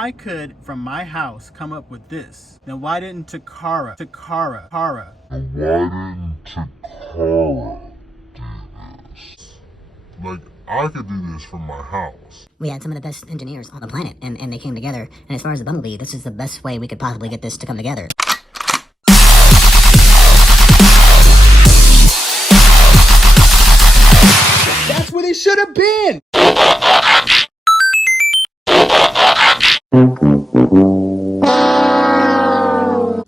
I could, from my house, come up with this, then why didn't Takara Like, I could do this from my house. We had some of the best engineers on the planet, and they came together. And as far as the bumblebee, this is the best way we could possibly get this to come together. That's where they should have been!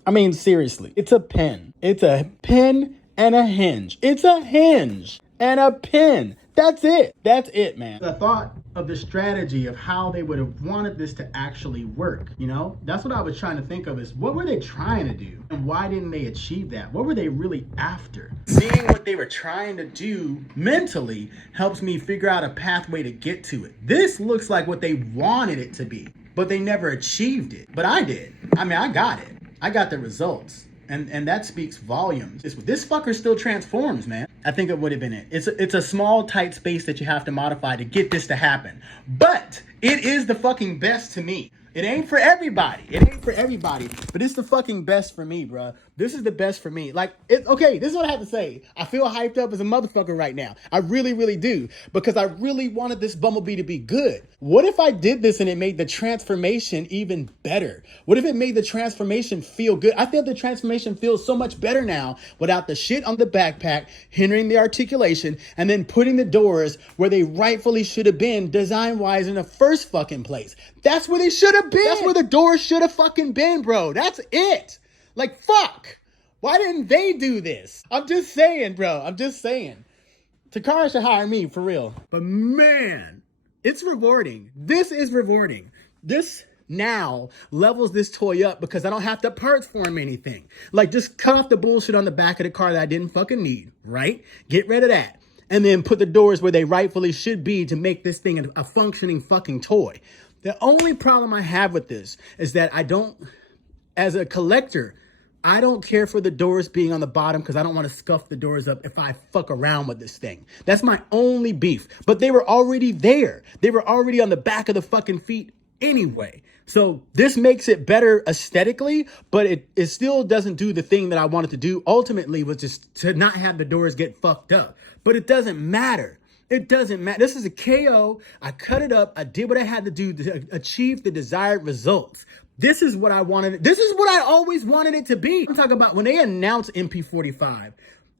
I mean, seriously, it's a pen. It's a pen and a hinge. It's a hinge and a pin. That's it. That's it, man. I thought of the strategy of how they would have wanted this to actually work, you know? That's what I was trying to think of, is what were they trying to do? And why didn't they achieve that? What were they really after? Seeing what they were trying to do mentally helps me figure out a pathway to get to it. This looks like what they wanted it to be, but they never achieved it. But I did. I mean, I got it. I got the results. And that speaks volumes. This fucker still transforms, man. I think it would have been it. It's a small, tight space that you have to modify to get this to happen. But it is the fucking best to me. It ain't for everybody. It ain't for everybody. But it's the fucking best for me, bruh. This is the best for me. Like, okay, this is what I have to say. I feel hyped up as a motherfucker right now. I really, really do. Because I really wanted this bumblebee to be good. What if I did this and it made the transformation even better? What if it made the transformation feel good? I feel the transformation feels so much better now without the shit on the backpack hindering the articulation and then putting the doors where they rightfully should have been design-wise in the first fucking place. That's where they should have been. That's where the doors should have fucking been, bro. That's it. Like, fuck. Why didn't they do this? I'm just saying, bro. I'm just saying. Takara should hire me, for real. But man, it's rewarding. This is rewarding. This now levels this toy up because I don't have to parts form anything. Like, just cut off the bullshit on the back of the car that I didn't fucking need, right? Get rid of that. And then put the doors where they rightfully should be to make this thing a functioning fucking toy. The only problem I have with this is that I don't, as a collector, I don't care for the doors being on the bottom because I don't want to scuff the doors up if I fuck around with this thing. That's my only beef. But they were already there. They were already on the back of the fucking feet anyway. So this makes it better aesthetically, but it still doesn't do the thing that I wanted to do ultimately, was just to not have the doors get fucked up. But it doesn't matter. It doesn't matter. This is a KO. I cut it up. I did what I had to do to achieve the desired results. This is what I wanted. This is what I always wanted it to be. I'm talking about when they announced MP45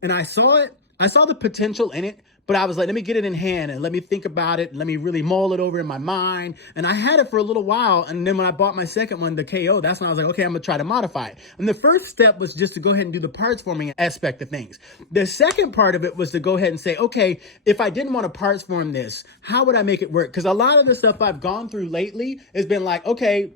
and I saw it, I saw the potential in it, but I was like, let me get it in hand and let me think about it. Let me really mull it over in my mind. And I had it for a little while. And then when I bought my second one, the KO, that's when I was like, okay, I'm going to try to modify it. And the first step was just to go ahead and do the parts forming aspect of things. The second part of it was to go ahead and say, okay, if I didn't want to parts form this, how would I make it work? Because a lot of the stuff I've gone through lately has been like, okay,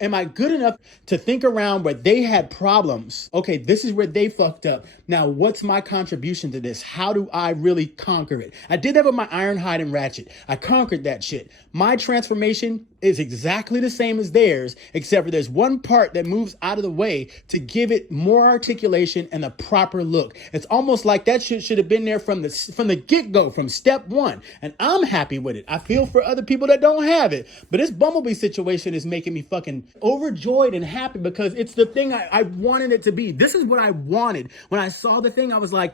am I good enough to think around where they had problems? Okay, this is where they fucked up. Now, what's my contribution to this? How do I really conquer it? I did that with my Ironhide and Ratchet. I conquered that shit. My transformation is exactly the same as theirs, except for there's one part that moves out of the way to give it more articulation and a proper look. It's almost like that shit should have been there from the get-go, from step one. And I'm happy with it. I feel for other people that don't have it. But this Bumblebee situation is making me fucking overjoyed and happy because it's the thing I wanted it to be. This is what I wanted. When I saw the thing, I was like,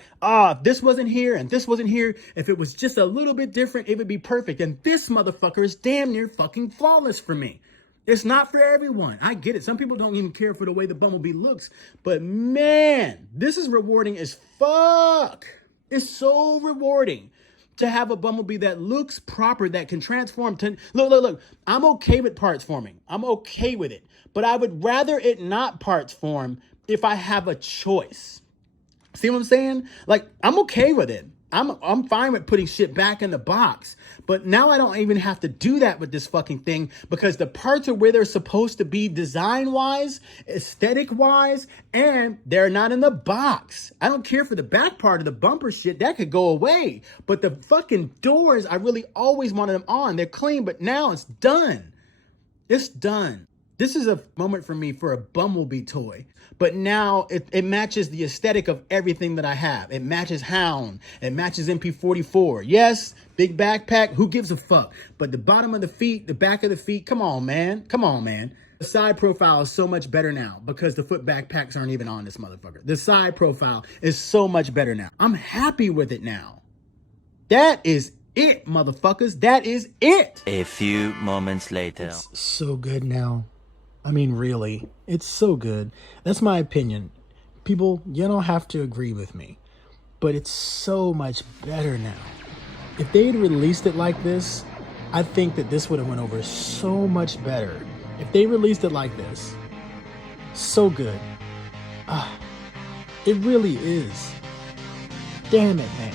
this wasn't here and this wasn't here. If it was just a little bit different, it would be perfect. And this motherfucker is damn near fucking flawless for me. It's not for everyone. I get it. Some people don't even care for the way the Bumblebee looks. But man, this is rewarding as fuck. It's so rewarding to have a Bumblebee that looks proper, that can transform. Look. I'm okay with parts forming. I'm okay with it. But I would rather it not parts form if I have a choice. See what I'm saying? Like, I'm okay with it. I'm fine with putting shit back in the box. But now I don't even have to do that with this fucking thing because the parts are where they're supposed to be design-wise, aesthetic-wise, and they're not in the box. I don't care for the back part of the bumper shit. That could go away. But the fucking doors, I really always wanted them on. They're clean, but now it's done. It's done. This is a moment for me for a bumblebee toy. But now it matches the aesthetic of everything that I have. It matches Hound. It matches MP44. Yes, big backpack. Who gives a fuck? But the bottom of the feet, the back of the feet, come on, man. Come on, man. The side profile is so much better now because the foot backpacks aren't even on this motherfucker. The side profile is so much better now. I'm happy with it now. That is it, motherfuckers. That is it. A few moments later. It's so good now. I mean, really, it's so good. That's my opinion. People, you don't have to agree with me, but it's so much better now. If they had released it like this, I think that this would have went over so much better. If they released it like this, so good. It really is. Damn it, man.